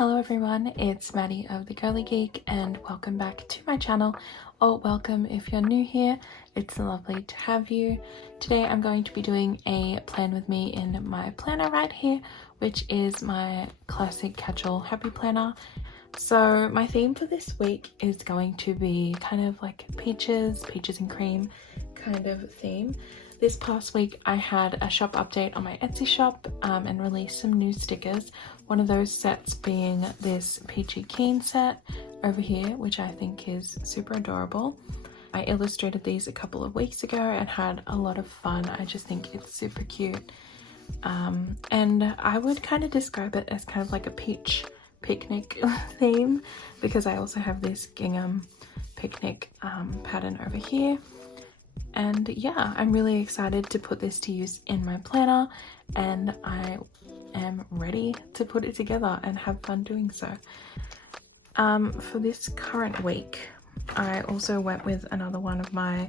Hello everyone, it's Maddie of The Girly Geek and welcome back to my channel, or welcome if you're new here. It's lovely to have you. Today I'm going to be doing a plan with me in my planner right here, which is my classic catch-all happy planner. So my theme for this week is going to be kind of like peaches and cream kind of theme. This past week I had a shop update on my Etsy shop and released some new stickers. One of those sets being this Peachy Keen set over here, which I think is super adorable. I illustrated these a couple of weeks ago and had a lot of fun. I just think it's super cute. And I would kind of describe it as kind of like a peach picnic theme, because I also have this gingham picnic pattern over here. And yeah, I'm really excited to put this to use in my planner, and I am ready to put it together and have fun doing so. For this current week, I also went with another one of my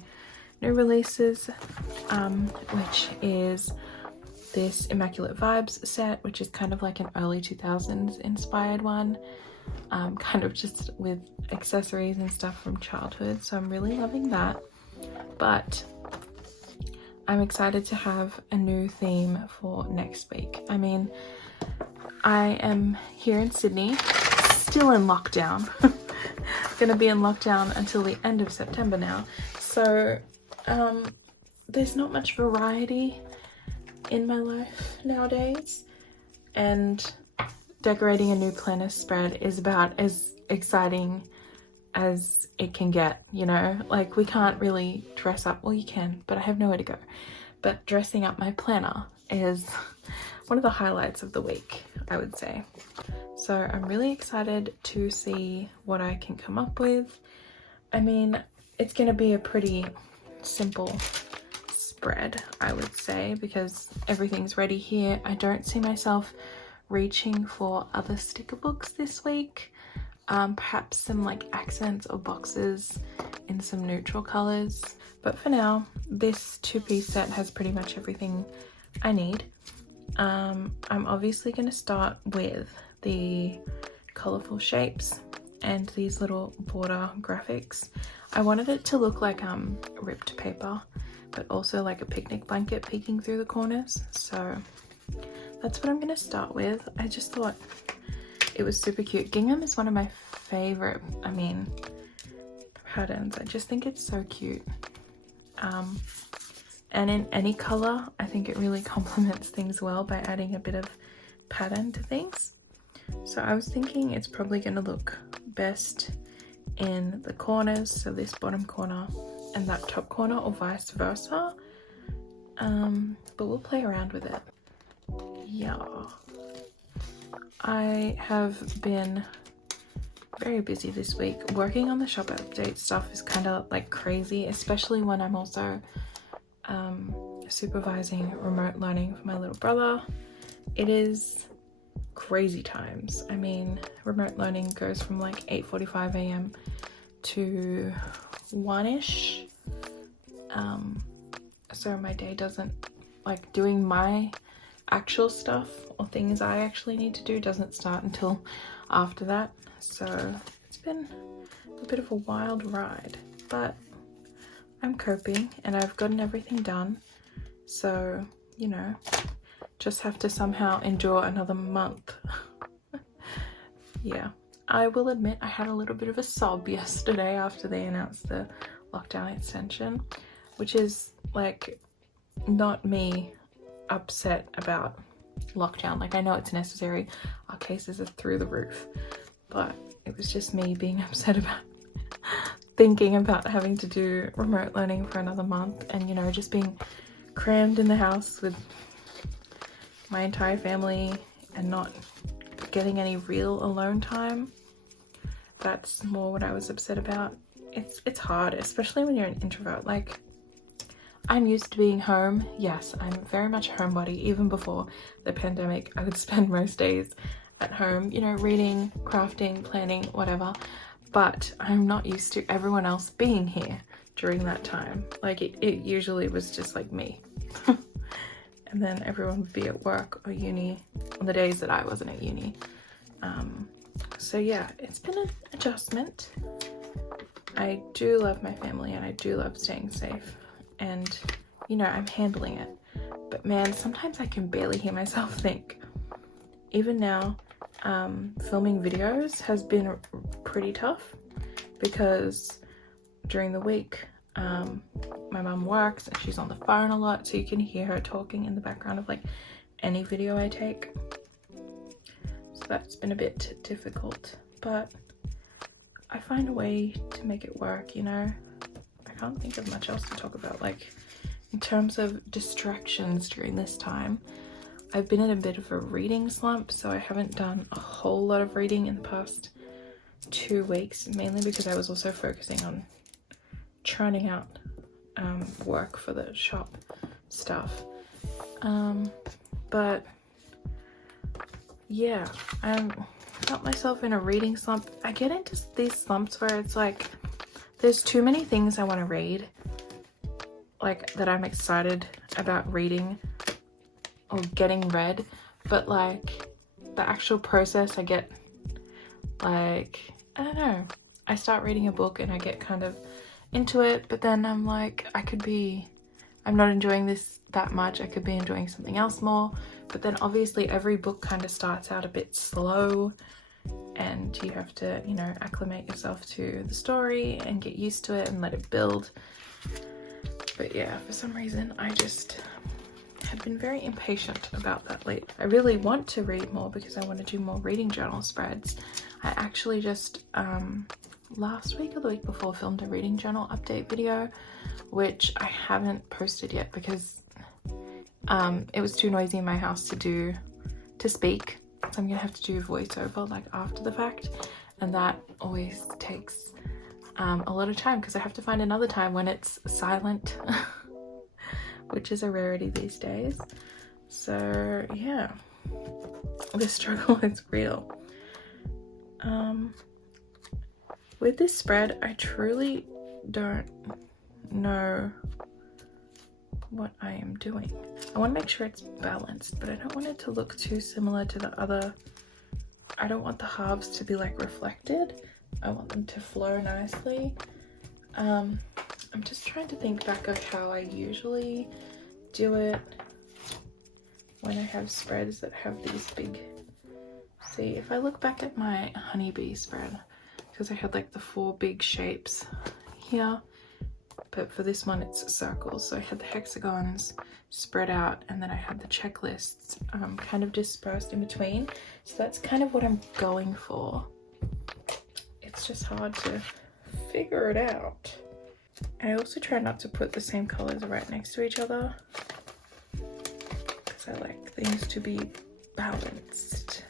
new releases, which is this Immaculate Vibes set, which is kind of like an early 2000s inspired one, kind of just with accessories and stuff from childhood. So I'm really loving that. But I'm excited to have a new theme for next week. I mean, I am here in Sydney, still in lockdown. Gonna be in lockdown until the end of September now. So there's not much variety in my life nowadays, and decorating a new planner spread is about as exciting as it can get, you know? Like, we can't really dress up, well, you can, but I have nowhere to go. But dressing up my planner is one of the highlights of the week, I would say. So I'm really excited to see what I can come up with. I mean, it's gonna be a pretty simple spread, I would say, because everything's ready here. I don't see myself reaching for other sticker books this week. Perhaps some like accents or boxes in some neutral colors. But for now, this two-piece set has pretty much everything I need. I'm obviously going to start with the colorful shapes and these little border graphics. I wanted it to look like ripped paper, but also like a picnic blanket peeking through the corners. So that's what I'm going to start with. I just thought it was super cute. Gingham is one of my favorite, patterns. I just think it's so cute. And in any color, I think it really complements things well by adding a bit of pattern to things. So I was thinking it's probably going to look best in the corners, so this bottom corner and that top corner, or vice versa. But we'll play around with it. Yeah. I have been very busy this week. Working on the shop update stuff is kind of like crazy, especially when I'm also supervising remote learning for my little brother. It is crazy times. I mean, remote learning goes from like 8:45 a.m. to 1ish. So my day doesn't, like, doing my actual stuff or things I actually need to do doesn't start until after that. So it's been a bit of a wild ride, but I'm coping and I've gotten everything done. So, you know, just have to somehow endure another month. Yeah, I will admit I had a little bit of a sob yesterday after they announced the lockdown extension, which is like not me upset about lockdown. Like, I know it's necessary, our cases are through the roof, but it was just me being upset about thinking about having to do remote learning for another month, and, you know, just being crammed in the house with my entire family and not getting any real alone time. That's more what I was upset about. It's hard, especially when you're an introvert. Like, I'm used to being home. Yes, I'm very much a homebody. Even before the pandemic, I would spend most days at home, you know, reading, crafting, planning, whatever. But I'm not used to everyone else being here during that time. Like, it usually was just like me. And then everyone would be at work or uni on the days that I wasn't at uni. So yeah, it's been an adjustment. I do love my family and I do love staying safe, and you know, I'm handling it. But man, sometimes I can barely hear myself think. Even now, filming videos has been pretty tough because during the week, my mum works and she's on the phone a lot, so you can hear her talking in the background of like any video I take. So that's been a bit difficult, but I find a way to make it work, you know? I can't think of much else to talk about. Like, in terms of distractions during this time, I've been in a bit of a reading slump, so I haven't done a whole lot of reading in the past 2 weeks, mainly because I was also focusing on churning out work for the shop stuff. But yeah, I got myself in a reading slump. I get into these slumps where it's like there's too many things I want to read, like that I'm excited about reading or getting read, but like the actual process, I get like, I don't know, I start reading a book and I get kind of into it, but then I'm like, I'm not enjoying this that much, I could be enjoying something else more. But then obviously every book kind of starts out a bit slow and you have to, you know, acclimate yourself to the story and get used to it and let it build. But yeah, for some reason I just have been very impatient about that lately. I really want to read more because I want to do more reading journal spreads. I actually just last week or the week before filmed a reading journal update video, which I haven't posted yet because it was too noisy in my house to speak, so I'm gonna have to do voiceover like after the fact, and that always takes a lot of time because I have to find another time when it's silent which is a rarity these days. So yeah, the struggle is real. With this spread, I truly don't know what I am doing. I want to make sure it's balanced, but I don't want it to look too similar to the other. I don't want the halves to be like reflected. I want them to flow nicely. I'm just trying to think back of how I usually do it when I have spreads that have these big, see, if I look back at my honeybee spread, because I had like the 4 big shapes here, but for this one it's circles, so I had the hexagons spread out and then I had the checklists kind of dispersed in between, so that's kind of what I'm going for. It's just hard to figure it out. I also try not to put the same colors right next to each other because I like things to be balanced.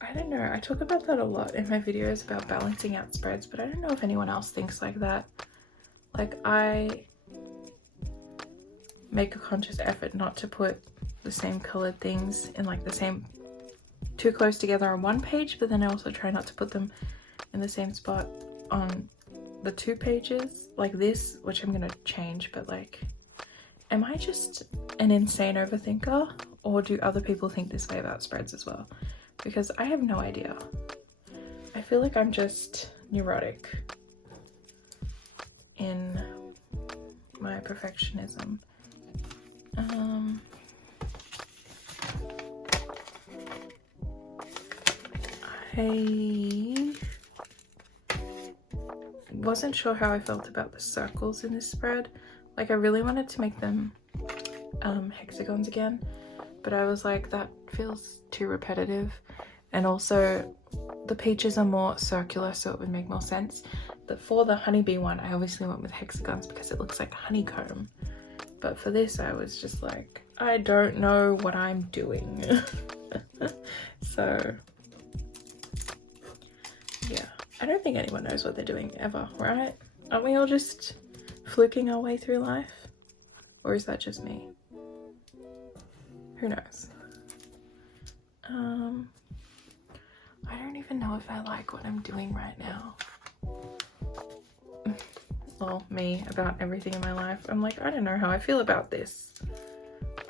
I don't know, I talk about that a lot in my videos about balancing out spreads, but I don't know if anyone else thinks like that. Like, I make a conscious effort not to put the same colored things in like the same, too close together on one page, but then I also try not to put them in the same spot on the 2 pages like this, which I'm gonna change, but like, am I just an insane overthinker, or do other people think this way about spreads as well? Because I have no idea. I feel like I'm just neurotic in my perfectionism. I wasn't sure how I felt about the circles in this spread. Like, I really wanted to make them hexagons again, but I was like, that feels too repetitive, and also the peaches are more circular, so it would make more sense. But for the honeybee one, I obviously went with hexagons because it looks like honeycomb, but for this I was just like, I don't know what I'm doing. So yeah, I don't think anyone knows what they're doing ever, right? Aren't we all just fluking our way through life? Or is that just me? Who knows? I don't even know if I like what I'm doing right now. Well, me, about everything in my life. I'm like, I don't know how I feel about this.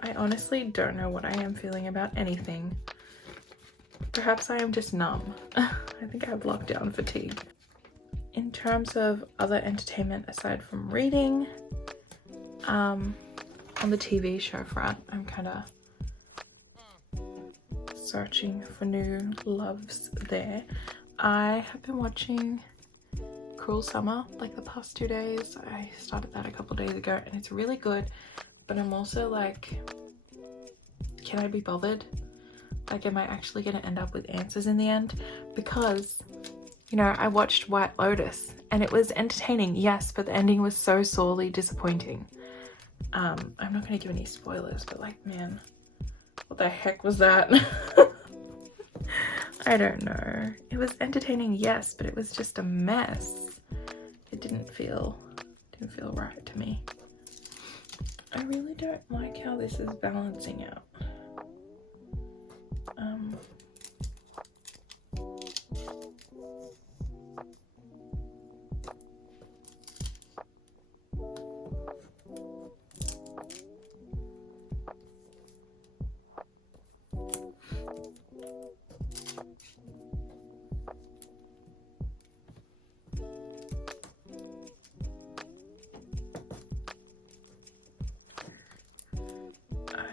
I honestly don't know what I am feeling about anything. Perhaps I am just numb. I think I have lockdown fatigue. In terms of other entertainment aside from reading, on the TV show front, I'm kind of searching for new loves there. I have been watching Cruel Summer like the past 2 days. I started that a couple days ago and it's really good, but I'm also like, can I be bothered? Like, am I actually going to end up with answers in the end? Because, you know, I watched White Lotus and it was entertaining, yes, but the ending was so sorely disappointing. I'm not going to give any spoilers, but like, man, what the heck was that? I don't know. It was entertaining, yes, but it was just a mess. It didn't feel right to me. I really don't like how this is balancing out.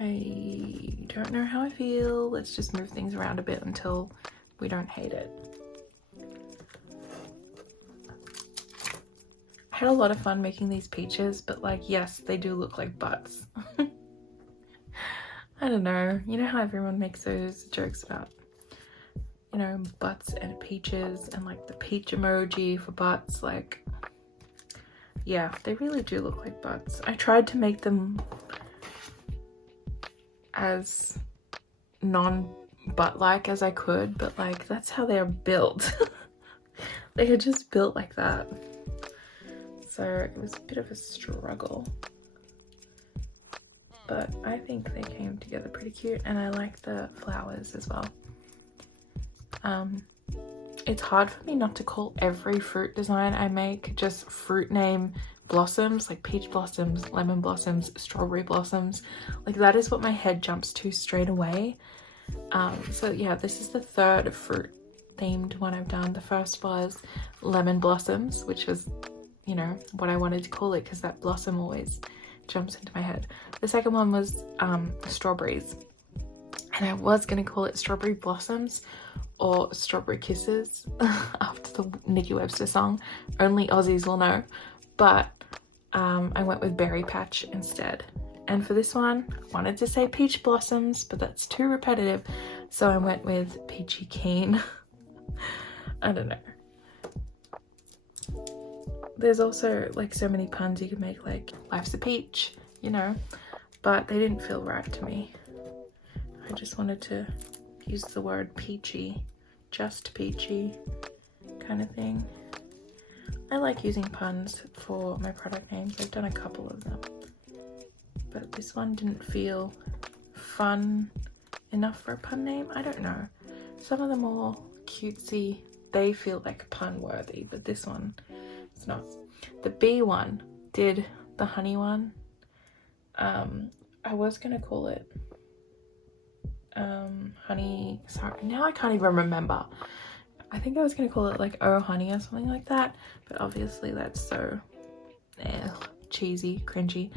I don't know how I feel. Let's just move things around a bit until we don't hate it. I had a lot of fun making these peaches, but like, yes, they do look like butts. I don't know. You know how everyone makes those jokes about, you know, butts and peaches and like the peach emoji for butts? Like, yeah, they really do look like butts. I tried to make them as non-butt-like as I could, but like, that's how they're built. They are just built like that. So it was a bit of a struggle, but I think they came together pretty cute, and I like the flowers as well. It's hard for me not to call every fruit design I make just fruit name blossoms, like peach blossoms, lemon blossoms, strawberry blossoms. Like, that is what my head jumps to straight away. So yeah, this is the third fruit themed one I've done. The first was lemon blossoms, which was, you know, what I wanted to call it because that blossom always jumps into my head. The second one was strawberries, and I was gonna call it strawberry blossoms or strawberry kisses after the Nikki Webster song. Only Aussies will know. But I went with berry patch instead. And for this one, I wanted to say peach blossoms, but that's too repetitive, so I went with peachy keen. I don't know. There's also like so many puns you could make, like life's a peach, you know, but they didn't feel right to me. I just wanted to use the word peachy, just peachy kind of thing. I like using puns for my product names. I've done a couple of them, but this one didn't feel fun enough for a pun name. I don't know. Some of the more cutesy, they feel like pun worthy, but this one, it's not. The bee one did the honey one. I was gonna call it honey, sorry, now I can't even remember. I think I was gonna call it like Oh Honey or something like that, but obviously that's so cheesy, cringy.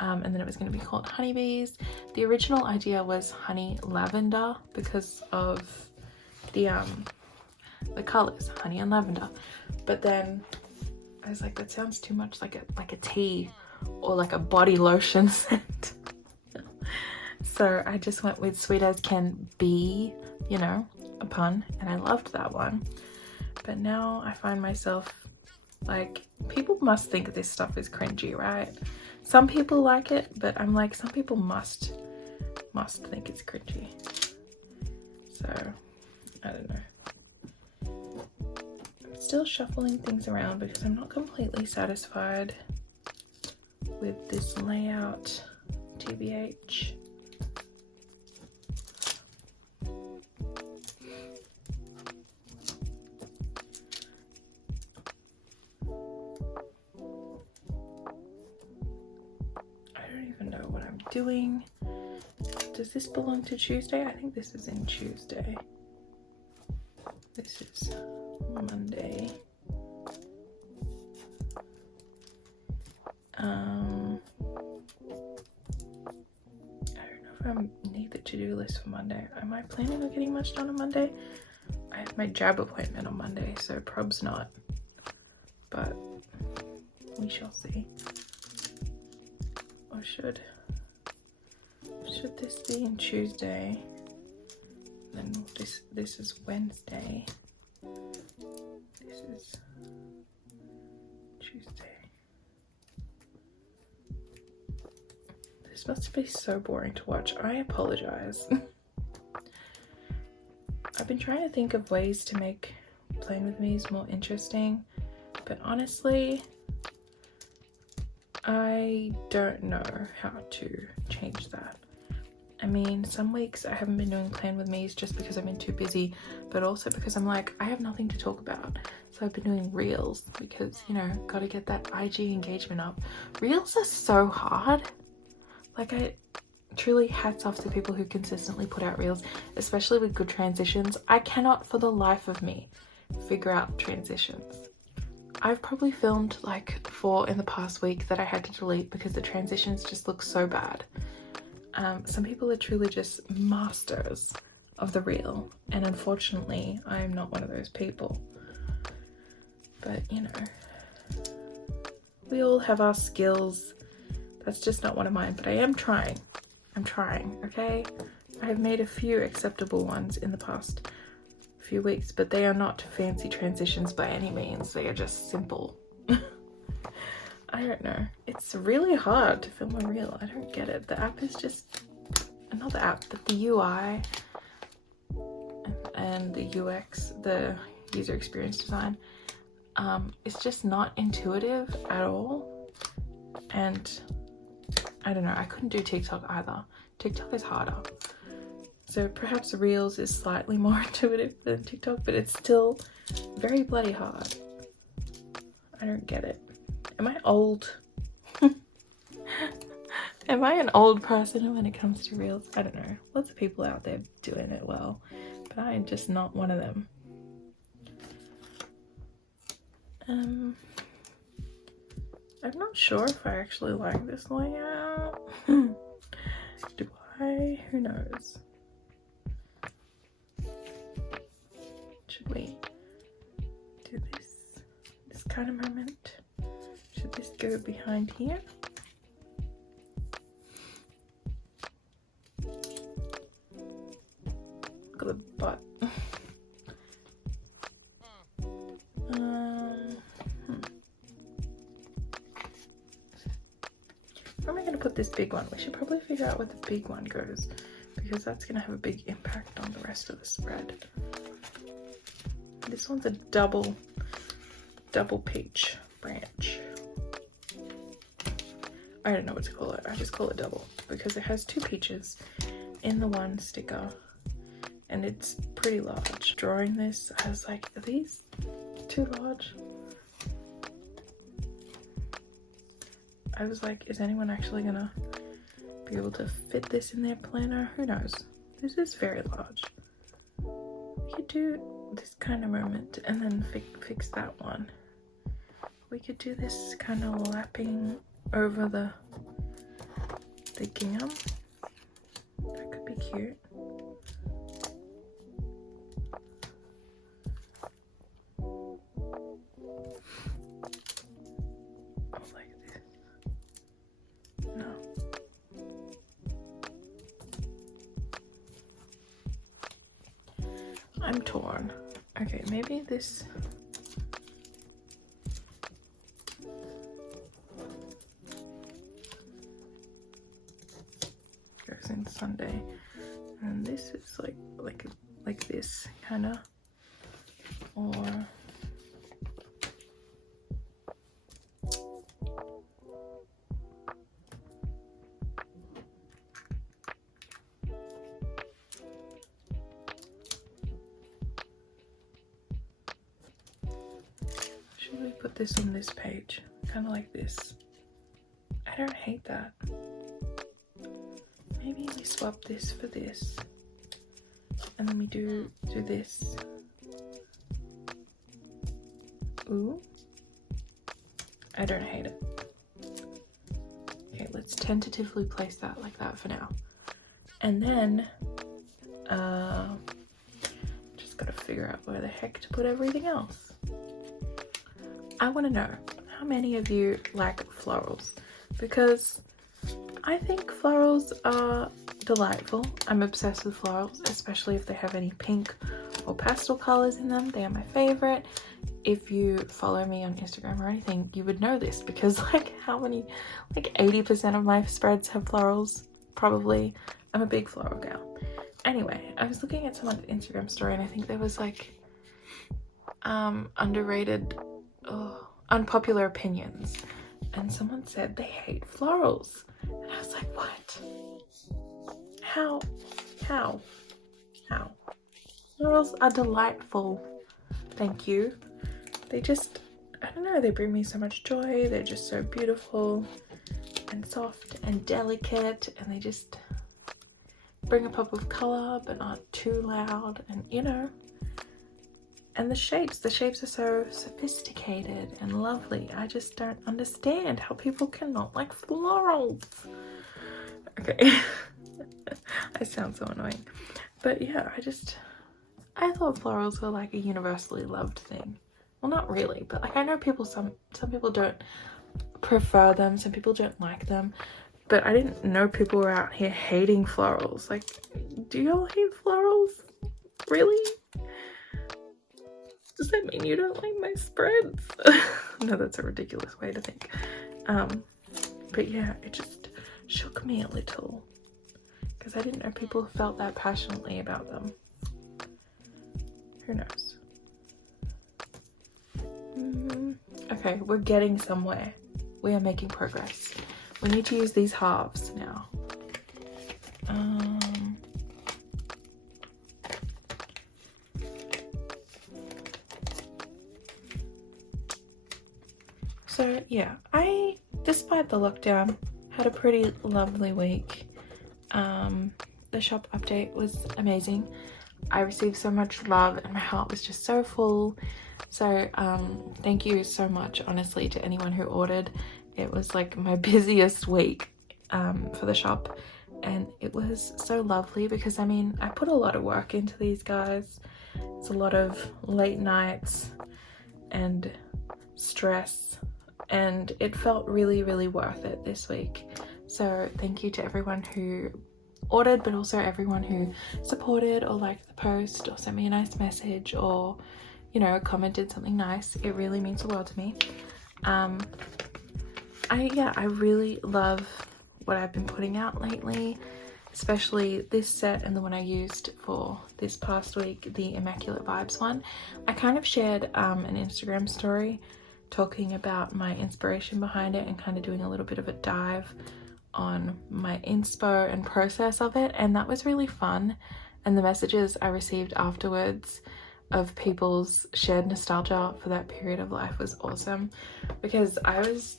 And then it was gonna be called Honeybees. The original idea was Honey Lavender because of the colors, honey and lavender. But then I was like, that sounds too much like a tea or like a body lotion scent. So I just went with Sweet As Can Be, you know, a pun, and I loved that one. But now I find myself like, people must think this stuff is cringy, right? Some people like it, but I'm like, some people must think it's cringy. So I don't know. I'm still shuffling things around because I'm not completely satisfied with this layout, TBH. Doing. Does this belong to Tuesday? I think this is in Tuesday. This is Monday. I don't know if I need the to-do list for Monday. Am I planning on getting much done on Monday? I have my jab appointment on Monday, so prob's not. But we shall see. Or should this be in Tuesday? Then this is Wednesday. This is Tuesday. This must be so boring to watch. I apologize. I've been trying to think of ways to make Playing With Me's more interesting, but honestly, I don't know how to change that. I mean, some weeks I haven't been doing Plan With Me's just because I've been too busy, but also because I'm like, I have nothing to talk about. So I've been doing reels because, you know, gotta get that IG engagement up. Reels are so hard. Like, I truly hats off to people who consistently put out reels, especially with good transitions. I cannot for the life of me figure out transitions. I've probably filmed like 4 in the past week that I had to delete because the transitions just look so bad. Some people are truly just masters of the reel, and unfortunately I am not one of those people. But you know, we all have our skills. That's just not one of mine, but I am trying. I'm trying, okay? I have made a few acceptable ones in the past few weeks, but they are not fancy transitions by any means. They are just simple. I don't know. It's really hard to film a reel. I don't get it. The app is just, not the app, but the UI and the UX, the user experience design, it's just not intuitive at all. And I don't know, I couldn't do TikTok either. TikTok is harder. So perhaps Reels is slightly more intuitive than TikTok, but it's still very bloody hard. I don't get it. Am I old? Am I an old person when it comes to Reels? I don't know. Lots of people out there doing it well, but I am just not one of them. I'm not sure if I actually like this layout. Do I? Who knows? Should we do this kind of moment? Should this go behind here? Look at the butt. Where am I going to put this big one? We should probably figure out where the big one goes, because that's going to have a big impact on the rest of the spread. This one's a double peach branch. I don't know what to call it. I just call it double because it has 2 peaches in the one sticker and it's pretty large. Drawing this, I was like, are these too large? I was like, is anyone actually gonna be able to fit this in their planner? Who knows? This is very large. We could do this kind of moment and then fix that one. We could do this kind of lapping over the gingham. That could be cute. I'm torn. Okay, maybe this. Goes in Sunday, and this is like this kind of, or should we put this on this page? Kind of like this. I don't hate that. Maybe we swap this for this, and then we do this Ooh. I don't hate it. Okay, let's tentatively place that like that for now. And then, just gotta figure out where the heck to put everything else. I want to know how many of you like florals, because I think florals are delightful. I'm obsessed with florals, especially if they have any pink or pastel colors in them. They are my favorite. If you follow me on Instagram or anything, you would know this, because like 80% of my spreads have florals, probably. I'm a big floral gal. Anyway, I was looking at someone's Instagram story and I think there was like underrated, unpopular opinions, and someone said they hate florals, and I was like, what? How? Florals are delightful. Thank you. They just, I don't know, they bring me so much joy. They're just so beautiful and soft and delicate, and they just bring a pop of color but not too loud, and you know, and the shapes are so sophisticated and lovely. I just don't understand how people cannot like florals. Okay. I sound so annoying, but yeah, I thought florals were like a universally loved thing. Well, not really, but like I know people, some people don't prefer them, some people don't like them, but I didn't know people were out here hating florals. Like, do y'all hate florals? Really? Does that mean you don't like my spreads? No, that's a ridiculous way to think. But yeah, it just shook me a little, because I didn't know people felt that passionately about them. Who knows? Okay, we're getting somewhere. We are making progress. We need to use these halves now. So yeah, I, despite the lockdown, had a pretty lovely week. The shop update was amazing. I received so much love and my heart was just so full. So thank you so much, honestly, to anyone who ordered. It was like my busiest week for the shop, and it was so lovely because I mean, I put a lot of work into these guys. It's a lot of late nights and stress, and it felt really, really worth it this week. So thank you to everyone who ordered, but also everyone who supported or liked the post or sent me a nice message or, you know, commented something nice. It really means the world to me. I really love what I've been putting out lately, especially this set and the one I used for this past week, the Immaculate Vibes one. I kind of shared an Instagram story talking about my inspiration behind it and kind of doing a little bit of a dive on my inspo and process of it, and that was really fun. And the messages I received afterwards of people's shared nostalgia for that period of life was awesome, because I was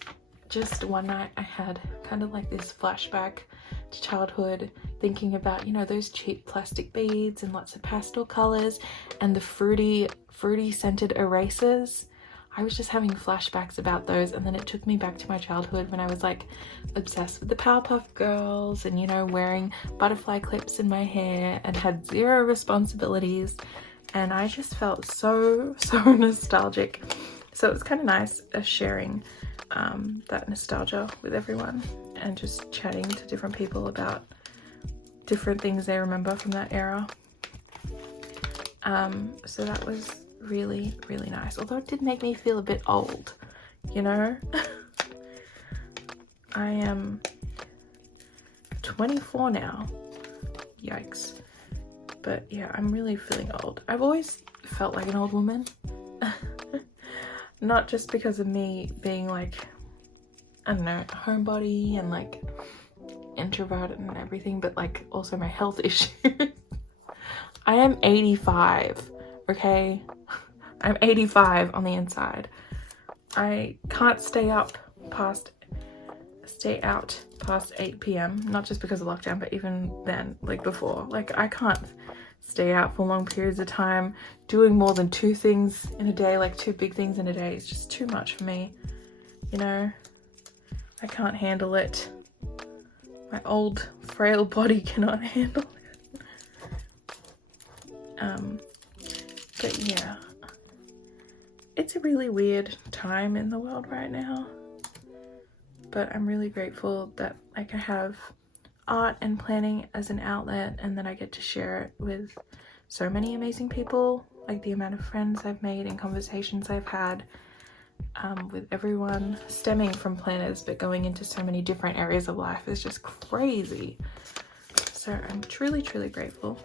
just, one night I had kind of like this flashback to childhood, thinking about, you know, those cheap plastic beads and lots of pastel colors and the fruity scented erasers. I was just having flashbacks about those, and then it took me back to my childhood when I was like obsessed with the Powerpuff Girls and, you know, wearing butterfly clips in my hair and had zero responsibilities, and I just felt so nostalgic. So it was kind of nice sharing that nostalgia with everyone and just chatting to different people about different things they remember from that era. So that was really, really nice, although it did make me feel a bit old, you know. I am 24 now, yikes. But yeah, I'm really feeling old. I've always felt like an old woman. Not just because of me being like, I don't know, a homebody and like introverted and everything, but like also my health issues. I am 85, okay? I'm 85 on the inside. I can't stay out past 8 p.m. Not just because of lockdown, but even then, like before. Like I can't stay out for long periods of time. Doing more than 2 things in a day, like 2 big things in a day, is just too much for me. You know, I can't handle it. My old frail body cannot handle it. But yeah, it's a really weird time in the world right now, but I'm really grateful that like I have art and planning as an outlet, and that I get to share it with so many amazing people. Like the amount of friends I've made and conversations I've had with everyone stemming from planners, but going into so many different areas of life is just crazy. So I'm truly, truly grateful.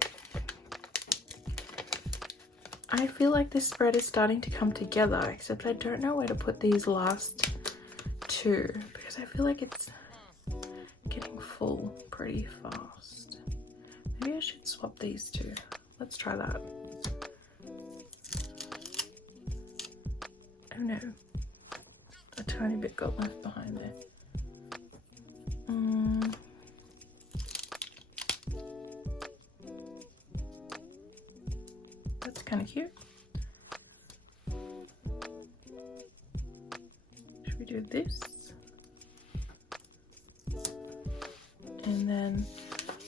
I feel like this spread is starting to come together, except I don't know where to put these last 2 because I feel like it's getting full pretty fast. Maybe I should swap these 2. Let's try that. Oh no, a tiny bit got left behind there. That's kind of cute. Should we do this? And then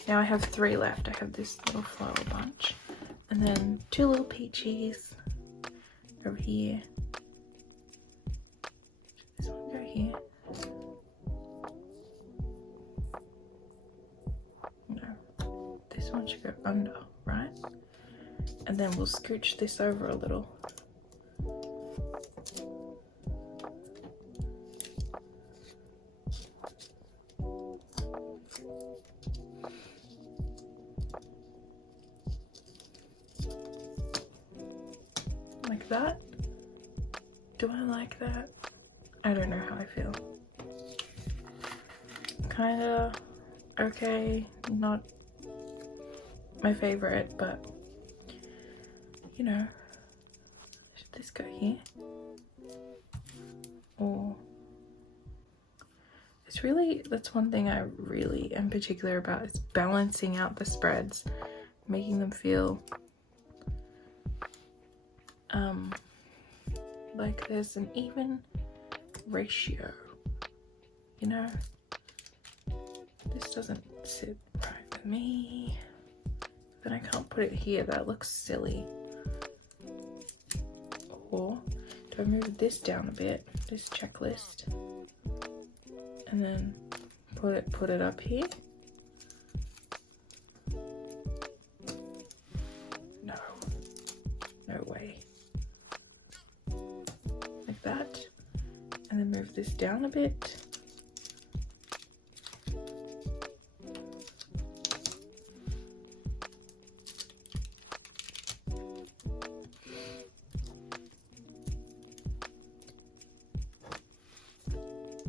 now I have 3 left. I have this little flower bunch, and then 2 little peaches over here. Should this one go here? No, this one should go under, right? And then we'll scooch this over a little. Like that. Do I like that? I don't know how I feel. Kinda okay, not my favorite, but you know, should this go here? Or it's really, that's one thing I really am particular about, is balancing out the spreads, making them feel like there's an even ratio, you know? This doesn't sit right with me, but I can't put it here, that looks silly. Or do I move this down a bit, this checklist, and then put it up here? No, no way. Like that, and then move this down a bit.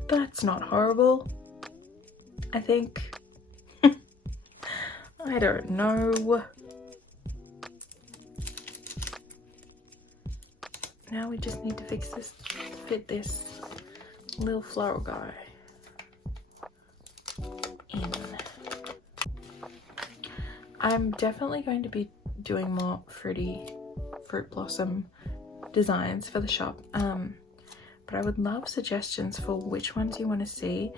That's not horrible, I think. I don't know. Now we just need to fix this, fit this little floral guy in. I'm definitely going to be doing more fruit blossom designs for the shop. But I would love suggestions for which ones you want to see.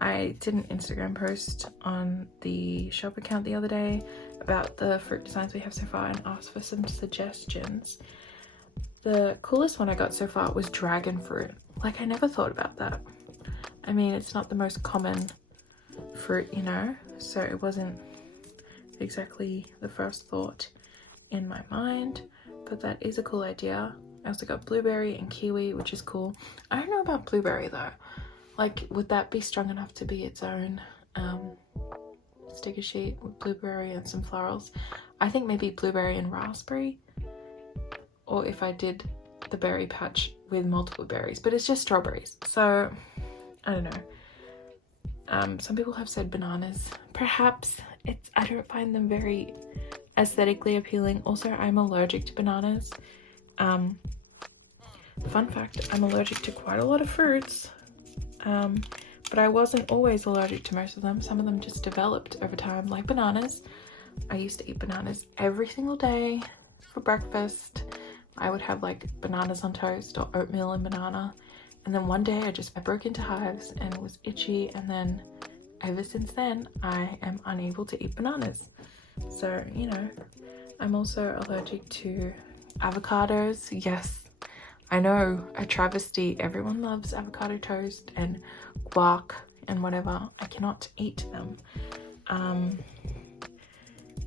I did an Instagram post on the shop account the other day about the fruit designs we have so far and asked for some suggestions. The coolest one I got so far was dragon fruit. Like, I never thought about that. I mean, it's not the most common fruit, you know, so it wasn't exactly the first thought in my mind, but that is a cool idea. I also got blueberry and kiwi, which is cool. I don't know about blueberry though. Like, would that be strong enough to be its own sticker sheet with blueberry and some florals? I think maybe blueberry and raspberry, or if I did the berry patch with multiple berries, but it's just strawberries, so I don't know. Some people have said bananas. Perhaps I don't find them very aesthetically appealing. Also, I'm allergic to bananas. Fun fact, I'm allergic to quite a lot of fruits, but I wasn't always allergic to most of them. Some of them just developed over time, like bananas. I used to eat bananas every single day for breakfast. I would have like bananas on toast or oatmeal and banana. And then one day I broke into hives and was itchy, and then ever since then I am unable to eat bananas. So, you know, I'm also allergic to avocados. Yes, I know, a travesty. Everyone loves avocado toast and guac and whatever. I cannot eat them.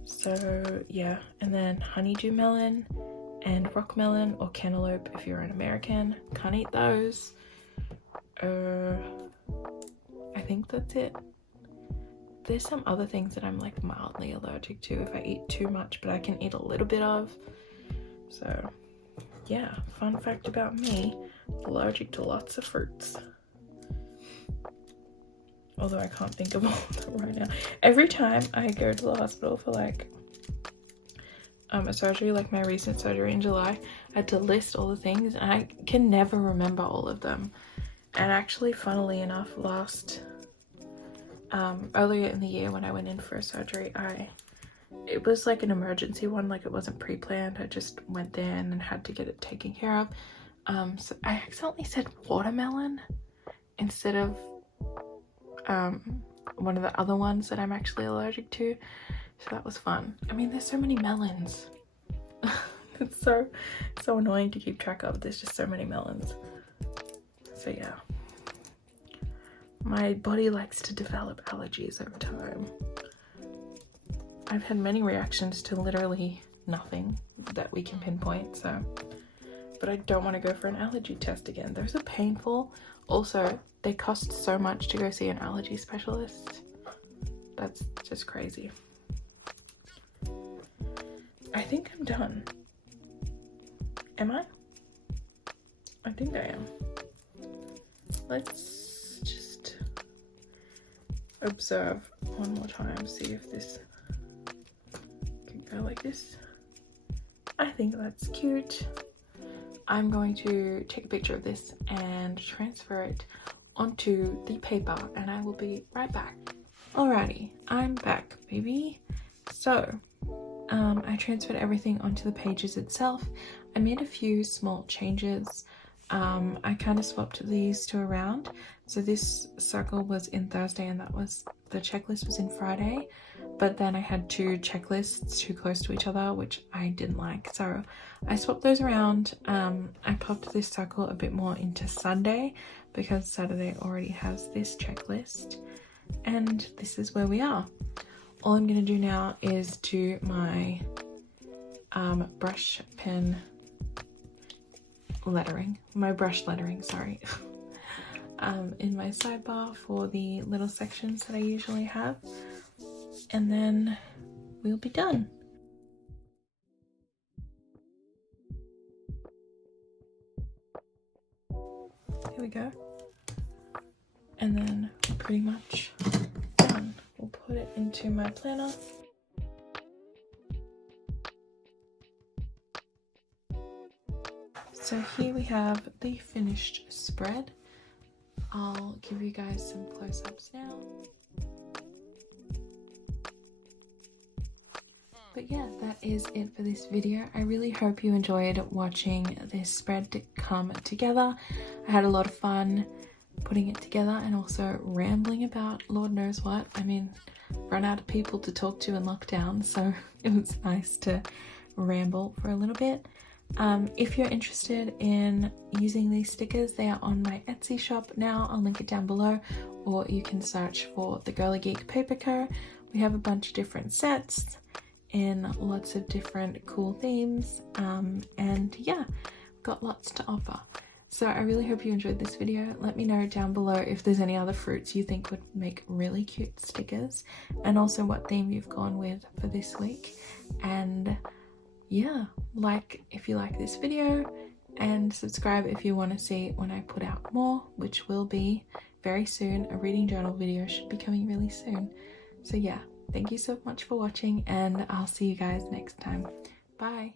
So yeah, and then honeydew melon and rock melon or cantaloupe if you're an American. Can't eat those. I think that's it. There's some other things that I'm like mildly allergic to if I eat too much, but I can eat a little bit of. So yeah, fun fact about me, allergic to lots of fruits. Although I can't think of all of them right now. Every time I go to the hospital for like a surgery, like my recent surgery in July, I had to list all the things and I can never remember all of them. And actually, funnily enough, earlier in the year when I went in for a surgery, it was like an emergency one, like it wasn't pre-planned. I just went there and then had to get it taken care of. So I accidentally said watermelon instead of one of the other ones that I'm actually allergic to. So that was fun. I mean, there's so many melons. It's so annoying to keep track of. There's just so many melons. So yeah, my body likes to develop allergies over time. I've had many reactions to literally nothing that we can pinpoint, so, but I don't want to go for an allergy test again. Those are painful. Also, they cost so much to go see an allergy specialist. That's just crazy. I think I'm done. Am I? I think I am. Let's just observe one more time, see if this can go like this. I think that's cute. I'm going to take a picture of this and transfer it onto the paper, and I will be right back. Alrighty, I'm back, baby. So I transferred everything onto the pages itself. I made a few small changes. I kind of swapped these two around. So this circle was in Thursday and the checklist was in Friday, but then I had two checklists too close to each other, which I didn't like. So I swapped those around. I popped this circle a bit more into Sunday because Saturday already has this checklist, and this is where we are. All I'm going to do now is do my brush lettering, sorry, in my sidebar for the little sections that I usually have, and then we'll be done. Here we go. And then pretty much done. We'll put it into my planner. So here we have the finished spread. I'll give you guys some close-ups now. But yeah, that is it for this video. I really hope you enjoyed watching this spread come together. I had a lot of fun putting it together and also rambling about Lord knows what. I mean, run out of people to talk to in lockdown, so it was nice to ramble for a little bit. If you're interested in using these stickers, they are on my Etsy shop now. I'll link it down below, or you can search for the Girly Geek Paper Co. We have a bunch of different sets in lots of different cool themes, and yeah, got lots to offer. So I really hope you enjoyed this video. Let me know down below if there's any other fruits you think would make really cute stickers, and also what theme you've gone with for this week. And yeah, like if you like this video, and subscribe if you want to see when I put out more, which will be very soon. A reading journal video should be coming really soon. So yeah, thank you so much for watching, and I'll see you guys next time. Bye.